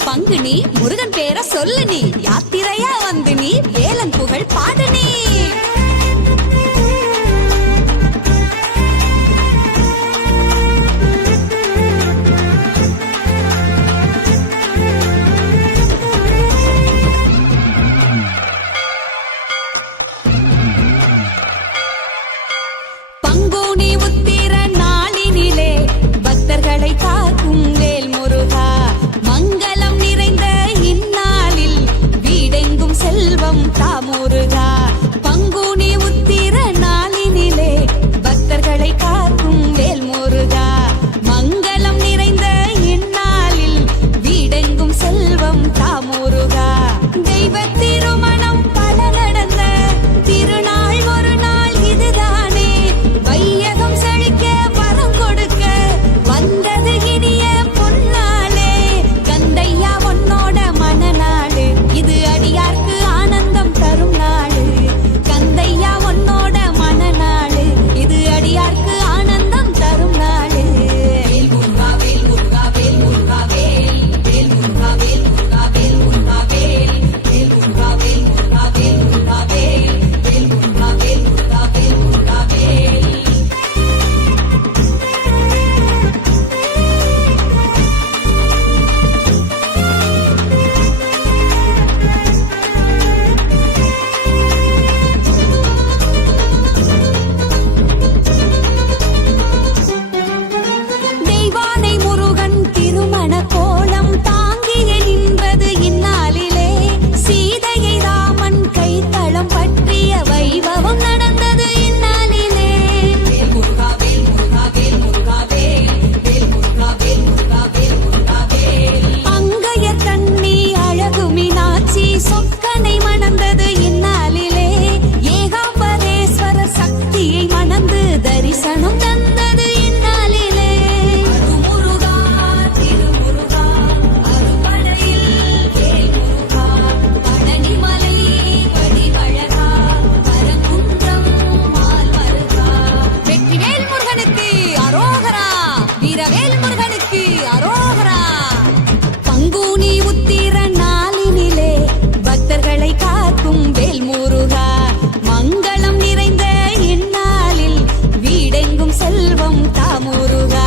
பங்குனி முருகன் பேரை சொல்லு நீ யாத்திரையா வந்து நீ வேலன் புகழ் பாடு நீ பங்குனி உத்திர நாளினிலே பக்தர்களை காக்கும் வேல் முருகா மங்களம் நிறைந்த இந்நாளில் வீடெங்கும் செல்வம் தாமுருகா பங்குனி உத்திர நாளினிலே பக்தர்களை காக்கும் வேல் முருகா மங்களம் நிறைந்த இந்நாளில் வீடெங்கும் செல்வம் தாமுருகா தெய்வ திருமணம் பல நடந்த திருநாள் ஒரு நாள் இதுதானே வையகம் செழிக்க வரம் கொடுக்க வந்தது இனிய பொன்னாளே கந்தையா உன்னோட மனநாடு இது அடியார்க்கு ஆனந்தம் தரும் நாடு கந்தையா உன்னோட மனநாடு இது அடியார்க்கு ஆனந்தம் தரும் நாடு வேல் முருகா வேல் முருகா வேல் முருகா வேல் வேல் முருகா வேல் முருகா வேல் முருகா வேல் வேல் முருகா வேல் முருகா வேல் முருகா வேல் வேல் முருகா வேல் முருகா வேல் முருகா வேல் தெய்வானை முருகன் திருமண கோலம் தாங்கிய நின்றது இந்நாளிலே சீதையை ராமன் கைத்தளம் பற்றிய வைபவம் நடந்தது இந்நாளிலே வேல் முருகா வேல் முருகா வேல் முருகா வேல் வேல் முருகா வேல் முருகா வேல் முருகா வேல் அங்கைய கண்ணி அழகு மீனாட்சி சொக்கனை மணந்தது இந்நாளிலே ஏகாம்பரேஸ்வரர் சக்தியை மணந்து தரிசனம் தந்தது இந்நாளிலே அருமுருகா திருமுருகா அருப்படையில் வேல் முருகா பழனிமலை வடிவழகா பரங்குன்றம் மால்மருகா வெற்றிவேல் முருகனுக்கு அரோகரா வீரவேல் முருகனுக்கு அரோகரா பங்குனி உத்திர நாளினிலே பக்தர்களை காக்கும் வேல் முருகா மங்களம் நிறைந்த இந்நாளில் வீடெங்கும் செல்வம் தாமுருகா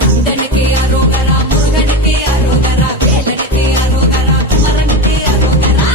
கந்தனுக்கு அரோகரா முருகனுக்கு அரோகரா வேலனுக்கு அரோகரா குமரனுக்கு அரோகரா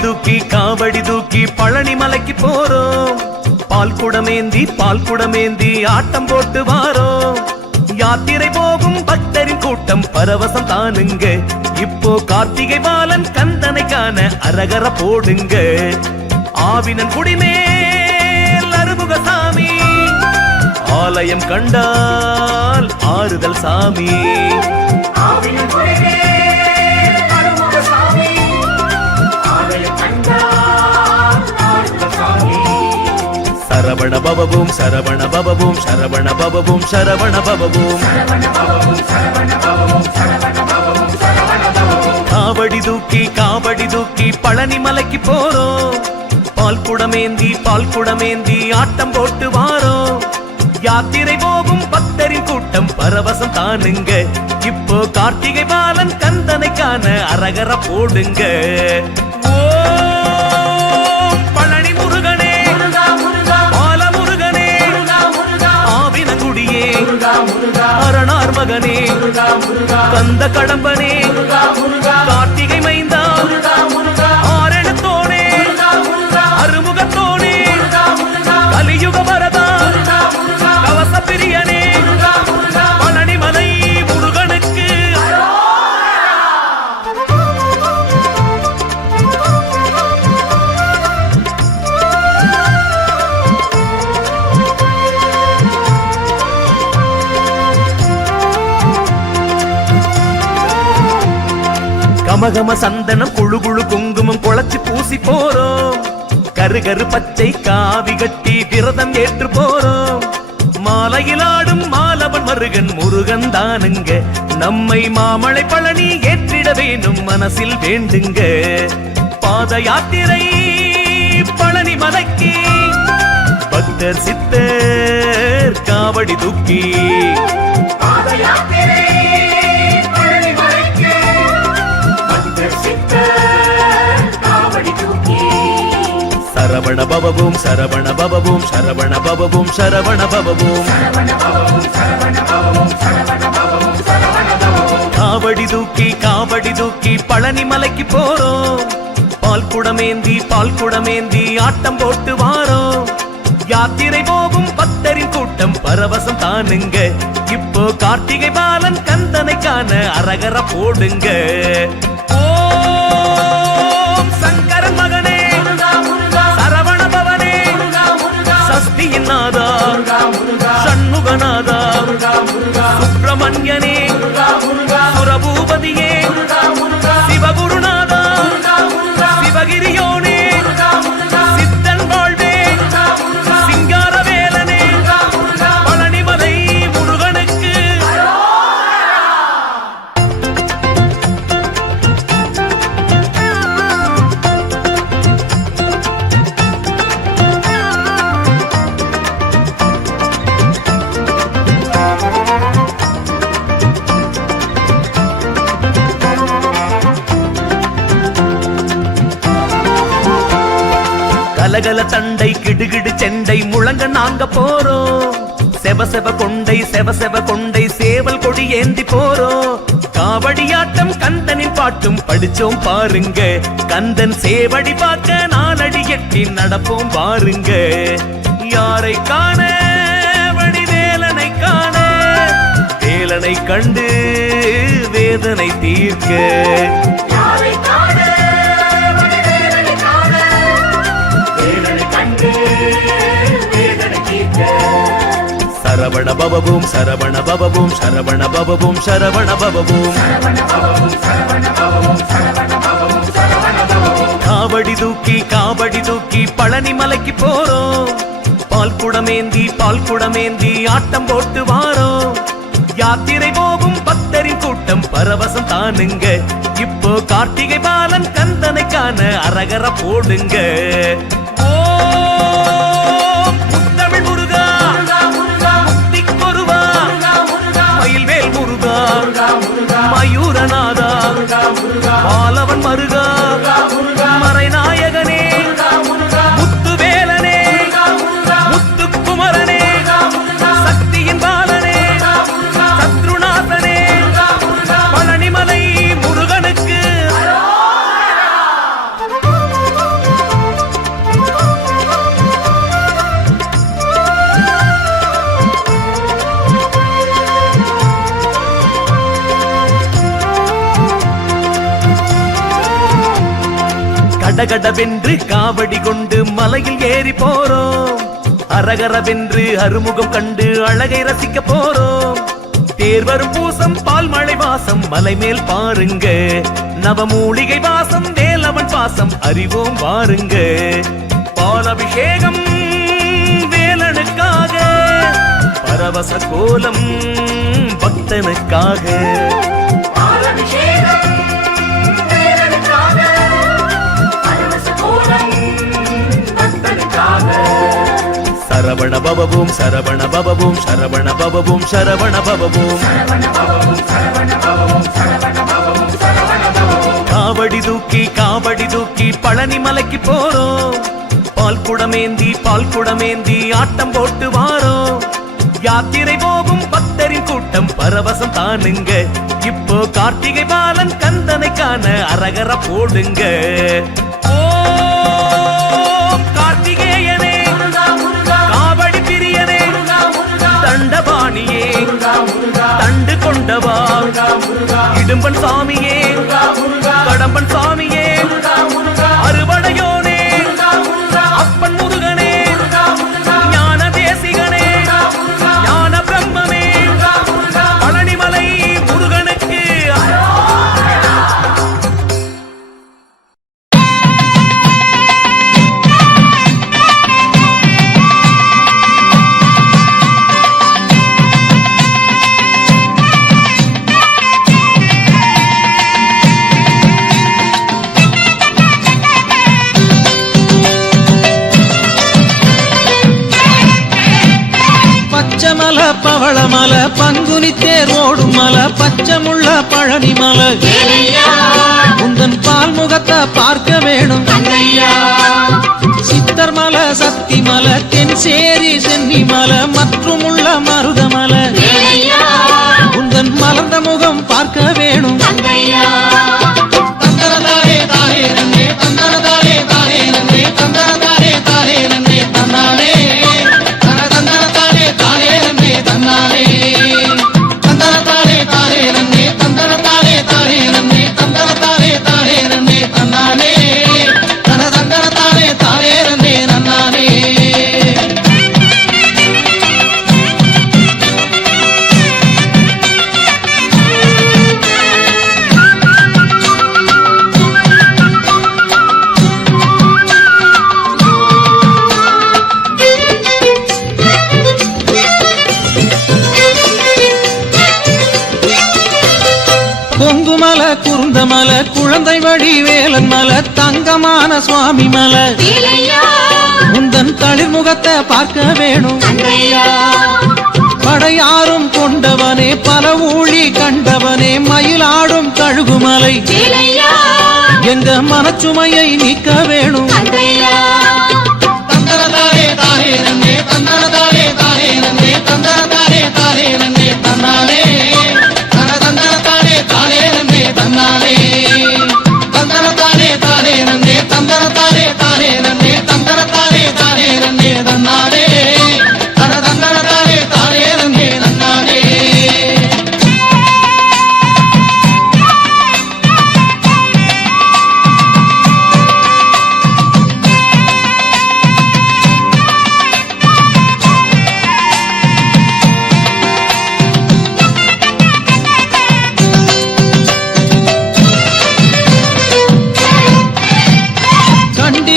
காவடி தூக்கி பழனி மலைக்கு போறோம். பால் குடமேந்தி ஆட்டம் போட்டு வாரோம். யாத்திரை போகும் பக்தரின் கூட்டம் பரவசம் தானுங்க. இப்போ கார்த்திகை பாலன் கந்தனை காண அரகர போடுங்க. ஆவினன் குடிமேல் அருமுக சாமி, ஆலயம் கண்டால் ஆறுதல் சாமி. சரவண பவபூம் சரவண பவபூம் சரவண பவபூம் சரவண பவபூம். காவடி தூக்கி பழனி மலைக்கு போறோம். பால் குடமேந்தி ஆட்டம் போட்டு வாரோம். யாத்திரை போகும் பக்தரின் கூட்டம் பரவசம் தானுங்க. இப்போ கார்த்திகை பாலன் கந்தனை காண அரகர போடுங்க. பழனி முருகனே, பாலமுருகனே, ஆவினங்குடியே, அரணார் மகனே, கந்த கடம்பனே, கார்த்திகை மைந்தா, ஆரணத்தோனே, அருமுகத்தோனே, கலியுக வரதா, கவச பிரியனே, பழனிமலை முருகனுக்கு. கமகம சந்தனம் குழு குங்குமம் குளச்சு பூசி போறோம். கரு பச்சை காவி கட்டி விரதம் ஏற்று போறோம். மாலையிலாடும் மாலவன் மருகன் முருகன் தானுங்க. நம்மை மாமலை பழனி ஏற்றிட வேணும் மனசில் வேண்டுங்க. பாத யாத்திரை பழனி மலைக்கு, பக்தர் சித்தர் காவடி தூக்கி. சரவண பவபூம் சரவண பவபூம் சரவண பவபூம் சரவண பவபூம். காவடி தூக்கி பழனி மலைக்கு போறோம். பால் குடமேந்தி ஆட்டம் போட்டு வாரோம். யாத்திரை போகும் பக்தரின் கூட்டம் பரவசம் தானுங்க. இப்போ கார்த்திகை பாலன் கந்தனை காண அரகர போடுங்க. ஓம் சங்கரன் மகனே, சரவண பவனே, சஸ்தியின் நாதா, சண்முகநாதா, சுப்பிரமணியனே, சுரபூபதியே, சிவகுருநாதா, சிவகிரியோனே, சித்தன் வாழ்வே, சிங்காரவேலனே, பழனிமலை முருகனுக்கு. கலகல தண்டை கிடுகிடு செண்டை முழங்க நாங்க போறோம். செவ கொண்டை சேவல் கொடி ஏந்தி போறோம். காவடியாட்டம் கந்தனின் பாட்டும் படிச்சோம் பாருங்க. கந்தன் சேவடி பார்க்க நாலடி எட்டி நடப்போம் பாருங்க. யாரை காண வடிவேலனை காண, வேலனை கண்டு வேதனை தீர்க்க. சரவண பவபூம் சரவண பவபூம் சரவண பவபூம் சரவண பவபூம். காவடி தூக்கி பழனி மலைக்கு போறோம். பால் குடமேந்தி ஆட்டம் போட்டு வாரோம். யாத்திரை போகும் பக்தரின் கூட்டம் பரவசம் தானுங்க. இப்போ கார்த்திகை பாலன் கந்தனை காண அரகர போடுங்க. ஓம் முத்தமிழ் முருகா, முத்திக்கொருவா, மயில்வேல் முருகா, மயூரநாதா, பாலவன் மருகா, மறைநாயகனே, முத்துவேலனே, முத்துக்குமரனே, சக்தியின் பாலனே, சத்ருநாதனே, பழனிமலை முருகனுக்கு. கடகடவென்று காவடி கொண்டு மலையில் ஏறி போறோம் அரகரவென்று அருமுகம் கண்டு அழகை ரசிக்க போறோம் தேர் வரும் பூசம் பால் மழை வாசம் மலை மேல் பாருங்க நவமூலிகை வாசம் வேலவன் பாசம் அறிவோம் வாருங்க பாலபிஷேகம் வேலனுக்காக பரவச கோலம் பக்தனுக்காக சரவண பவபூம் சரவண பவபூம் சரவண பவபூம் சரவண பவபூம் காவடி தூக்கி பழனி மலைக்கு போறோம் பால் குடமேந்தி ஆட்டம் போட்டு வாரோம் யாத்திரை போகும் பக்தரின் கூட்டம் பரவசம் தானுங்க இப்போ கார்த்திகை பாலன் கந்தனை காண அரகர போடுங்க ஓ கார்த்திகேயனே காவடி பிரியனே தண்டபாணியே தண்டு கொண்டவா இடும்பன் சாமியே கடம்பன் சாமியே அறுபடையோனே அப்பன் முருகனே ஞான தேசிகனே ஞான பிரம்மமே பழனிமலை முருகனுக்கு பச்சமல பவளமல பங்குனி தேரோடும் மல பச்சமுள்ள பழனி மல உந்தன் பால் முகத்தை பார்க்க வேணும் சித்தர் மல சக்தி மல தென்சேரி சென்னி மல மற்றும் உள்ள மருதமல உந்தன் மலர்ந்த முகம் பார்க்க வேணும் தந்தனதாரே தாரே நன்னே தந்தனதாரே தாரே நன்னே தந்தனதாரே தாரே நன்னே தன்னானே கொங்குமல குருந்தமல குழந்தை வழி வேலன் மல தங்கமான சுவாமி மல உந்தன் தளிர் முகத்தை பார்க்க வேணும் படையாரும் கொண்டவனே பல ஊழி கண்டவனே மயிலாடும் கழுகுமலை எங்க மனச்சுமையை நீக்க வேணும் தந்தனதாரே தாரே நன்னே தந்தனதாரே தாரே நன்னே தந்தனதாரே தாரே நன்னே தன்னானே தானே நன்னே தன்னானே தந்தனதானே தானே நன்னே தந்தனதானே தானே நன்னே தந்தனதானே தானே நன்னே தன்னானே தந்தனதானே தானே நன்னே தன்னானே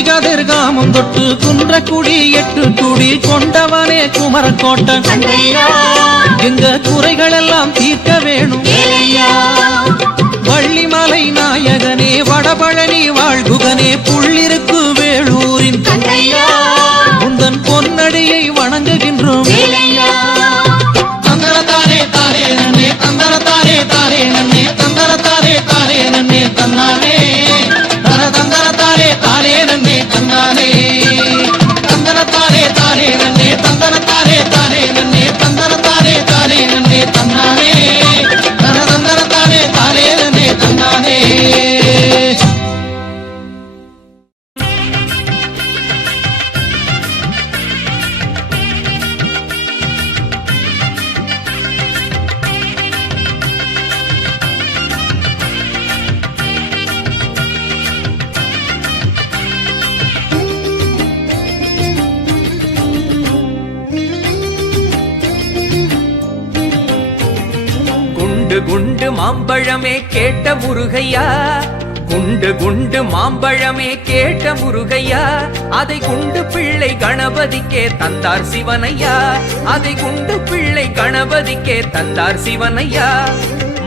கதிர்காமம் தொட்டு குன்றக்குடி எட்டு குடி கொண்டவனே குமரக்கோட்டன் எங்க குறைகள் எல்லாம் தீர்க்க வேணும் வள்ளிமலை நாயகனே வடபழனி வாழ்குகனே புள்ளிருக்கு வேளூரின் உந்தன் பொன்னடியை வணங்குகின்றோம் தந்தனதானே தாரே நன்னே தந்தனதானே தாரே நன்னே தந்தனதானே தாரே நன்னே தன்னானே தந்தனதானே தானே நன்னே தன்னானே தந்தனதானே தானே நன்னே தந்தனதானே தானே நன்னே தந்தனதானே தானே நன்னே தன்னானே தந்தனதானே தானே நன்னே தன்னானே குண்டு மாம்பழமே கேட்ட முருகையா, குண்டு குண்டு மாம்பழமே கேட்ட முருகையா, அதை குண்டு பிள்ளை கணபதிக்கே தந்தார் சிவனையா, அதை குண்டு பிள்ளை கணபதிக்கே தந்தார் சிவனையா.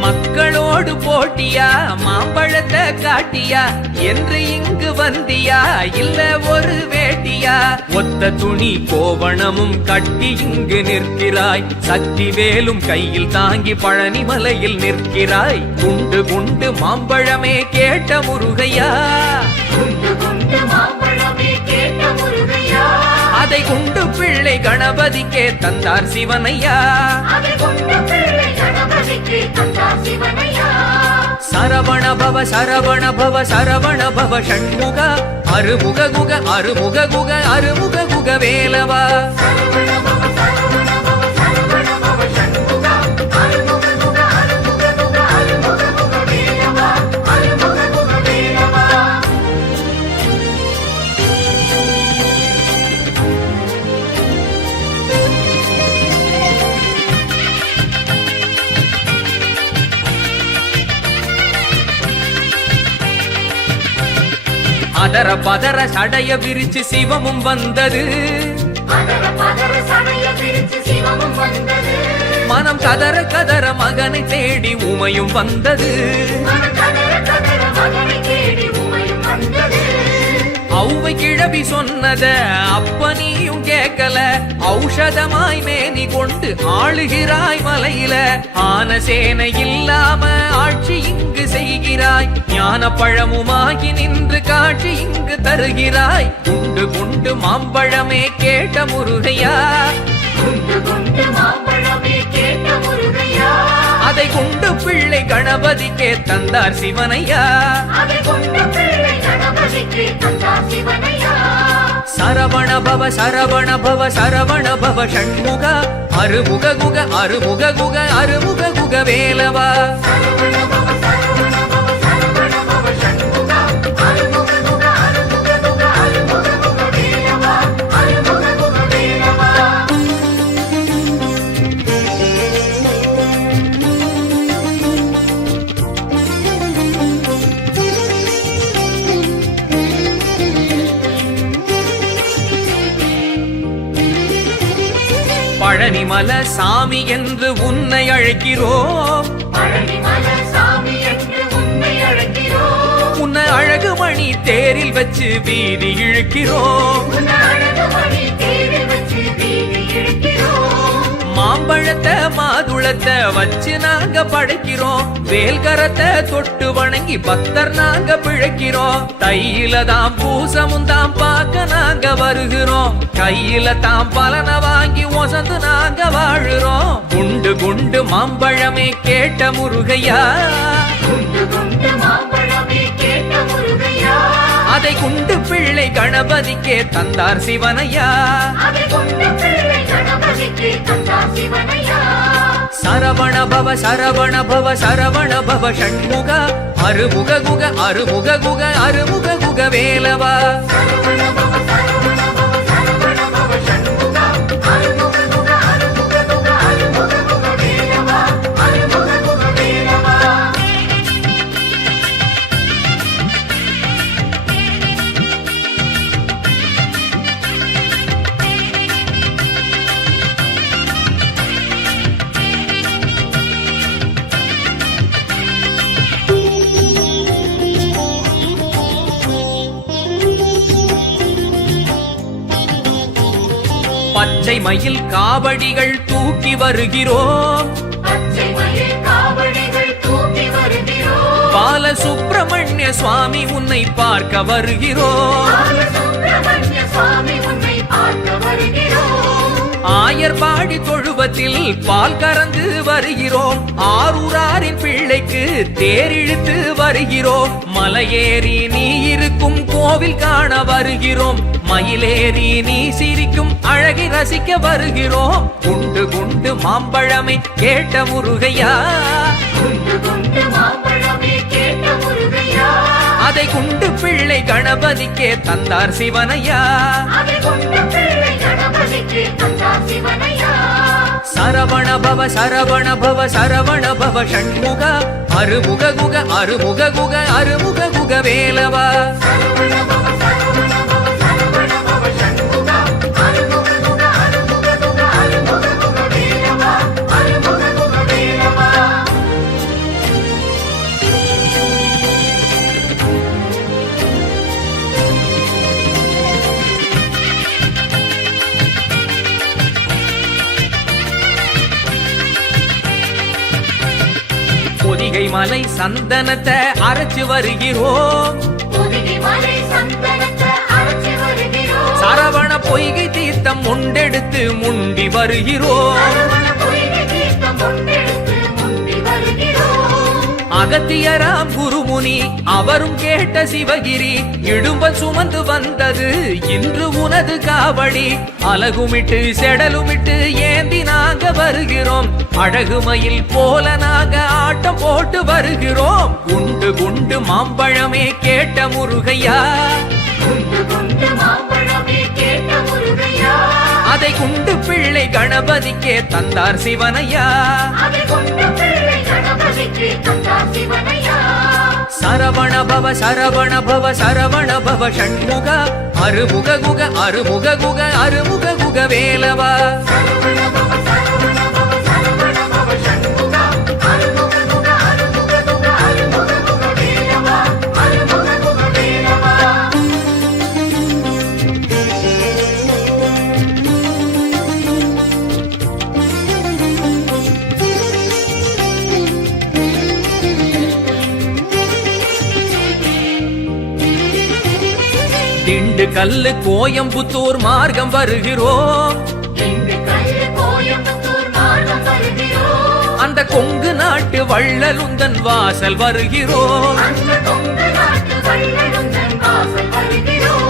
மக்களோடு போட்டியா மாம்பழத்தை காட்டியா என்று இங்கு வந்தியா, இல்ல ஒரு வேட்டியா, ஒத்த துணி கோவணமும் கட்டி இங்கு நிற்கிறாய், சக்தி வேலும் கையில் தாங்கி பழனி மலையில் நிற்கிறாய். குண்டு குண்டு மாம்பழமே கேட்ட முருகையா, குண்டு குண்டு மாம்பழமே கேட்ட முருகையா, அதை குண்டு பிள்ளை கணபதிக்கே தந்தார் சிவனையா, அதை குண்டு பிள்ளை கணபதிக்கு தந்தார் சிவனையா. சரவண பவ சரவண பவ சரவண பவ ஷண்முக, அருமுக குக அருமுக குக அருமுக குக வேலவா. சரவண பவ சரவண பவ சரவண பவ சண்முகா, அருமுக குக அருமுக குக அருமுக குக வேலவா, அருமுக குக வேலவா. அதர பதர சடைய விரிச்சு சிவமும் வந்தது, அதர பதர சடைய விரிச்சு சிவமும் வந்தது, மனம் கதற கதற மகனை தேடி உமையும் வந்தது. மனம் கதற கதற மகனை தேடி உமையும் வந்தது. ஔவை கிழவி சொன்னத அப்ப நீயும் கேட்கல, ஔஷதமாய் மேனி கொண்டு ஆளுகிறாய் மலையில, ஆன சேனை இல்லாம ஆட்சி இங்கு செய்கிறாய், ஞான பழமுமாகி நின்று காட்சி இங்கு தருகிறாய். குண்டு குண்டு மாம்பழமே கேட்ட முருகையா, குண்டு குண்டு மாம்பழமே கேட்ட முருகையா, அதை குண்டு பிள்ளை கணபதிக்கே தந்தார் சிவனையா, அதை கொண்ட பிள்ளை கணபதிக்கு தந்தார் சிவனையா. சரவண பவ சரவண பவ சரவண பவ ஷண்முக, அருமுக குக அருமுக குக அருமுக குக வேலவா. சரவண பவ சரவண பவ சரவண பவ சண்முகா, அருமுக குக அருமுக குக அருமுக குக வேலவா, அருமுக குக வேலவா. பழனிமல சாமி என்று உன்னை அழைக்கிறோம், பழனிமலை சாமி என்று உன்னை அழைக்கிறோம், உன்னை அழகுமணி தேரில் வச்சு வீதி இழுக்கிறோம். உன் அழகு மணி தேரில் வச்சு வீதி இழுக்கிறோம். மாம்பழத்தை மாதுளத்தை வச்சு நாங்க படைக்கிறோம், வேல்கரத்தை தொட்டு வணங்கி பக்தர் நாங்க பிழைக்கிறோம். தையில தாம் பூசமும் தாம் பார்க்க நாங்க வருகிறோம், கையில தாம் பலனை வாங்கி ஒசந்து நாங்க வாழுறோம். குண்டு குண்டு மாம்பழமே கேட்ட முருகையா, குண்டு குண்டு மாம்பழமே கேட்ட முருகையா, அதை குண்டு பிள்ளை கணபதிக்கே தந்தார் சிவனையா, அதை கொண்ட பிள்ளை கணபதிக்கு தந்தார் சிவனையா. சரவண பவ சரவண பவ சரவண பவ ஷண்முக, அருமுக குக அருமுக குக அருமுக குக வேலவா. சரவண பவ சரவண பவ சரவண பவ சண்முகா, அருமுக குக அருமுக குக அருமுக குக வேலவா, அருமுக குக வேலவா. பச்சை மயில் காவடிகள் தூக்கி வருகிறோம், பச்சை மயில் காவடிகள் தூக்கி வருகிறோம், பால சுப்பிரமணிய சுவாமி உன்னை பார்க்க வருகிறோம். பாலசுப்ரமணிய சுவாமி உன்னை பார்க்க வருகிறோம். ஆயர்பாடி தொழுவத்தில் பால் கறந்து வருகிறோம், ஆரூராரின் பிள்ளைக்கு தேரிழுத்து வருகிறோம். மலையேறி நீ இருக்கும் கோவில் காண வருகிறோம், மயிலேறி நீ சிரிக்கும் அழகை ரசிக்க வருகிறோம். குண்டு குண்டு மாம்பழமே கேட்ட முருகையா, குண்டு குண்டு மாம்பழமே கேட்ட முருகையா, அதை குண்டு பிள்ளை கணபதிக்கே தந்தார் சிவனையா, அதை கொண்ட பிள்ளை கணபதிக்கு தந்தார் சிவனையா. சரவண பவ சரவண பவ சரவண பவ ஷண்முக அருமுக குக அருமுக குக அருமுக குக வேலவா சரவண பவ சரவண பவ சரவண பவ சண்முகா அருமுக குக அருமுக குக அருமுக குக வேலவா அருமுக குக வேலவா பொதிகை மலை சந்தனத்தை அரைச்சு வருகிறோம் பொதிகை மலை சந்தனத்தை அரைச்சு வருகிறோம் சரவண பொய்கை தீர்த்தம் முண்டெடுத்து முண்டி வருகிறோம் சரவண பொய்கை தீர்த்தம் முன்னெடுத்து முந்தி வருகிறோம் அகத்தியராம் குருமுனி அவரும் கேட்ட சிவகிரி இடும்பன் சுமந்து வந்தது இன்று உனது காவடி அலகுமிட்டு செடலுமிட்டு ஏந்தி நாங்க வருகிறோம் அழகுமயில் போல நாங்க ஆட்டம் போட்டு வருகிறோம் குண்டு குண்டு மாம்பழமே கேட்ட முருகையா குண்டு குண்டு மாம்பழமே கேட்ட முருகையா அதை குண்டு பிள்ளை கணபதிக்கே தந்தார் சிவனையா அதை கொண்ட பிள்ளை கணபதிக்கு தந்தார் சிவனையா சரவண பவ சரவண பவ சரவண பவ ஷண்முக அருமுக குக அருமுக குக அருமுக குக வேலவா சரவண பவ சரவண பவ சரவண பவ சண்முகா அருமுக குக அருமுக குக அருமுக குக வேலவா அருமுக குக வேலவா திண்டுக்கல்லு கோயம்புத்தூர் மார்க்கம் வருகிறோம் திண்டுக்கல் கோயம்புத்தூர் மார்க்கம் வருகிறோம் அந்த கொங்கு நாட்டு வள்ளலுந்தன் வாசல் வருகிறோம் அந்த கொங்கு நாட்டு வள்ளலுந்தன் வாசல் வருகிறோம்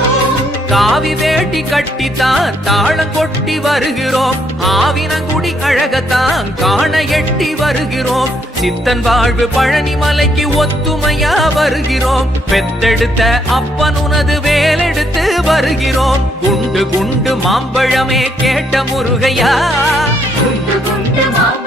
காவி வேட்டி கட்டித்தான் தாளம் கொட்டி வருகிறோம் ஆவினங்குடி அழகத்தான் காண எட்டி வருகிறோம் சித்தன் வாழ்வு பழனி மலைக்கு ஒத்துமையா வருகிறோம் பெத்தெடுத்த அப்பன் உனது வேலெடுத்து வருகிறோம் குண்டு குண்டு மாம்பழமே கேட்ட முருகையா குண்டு குண்டு மாம்பழமே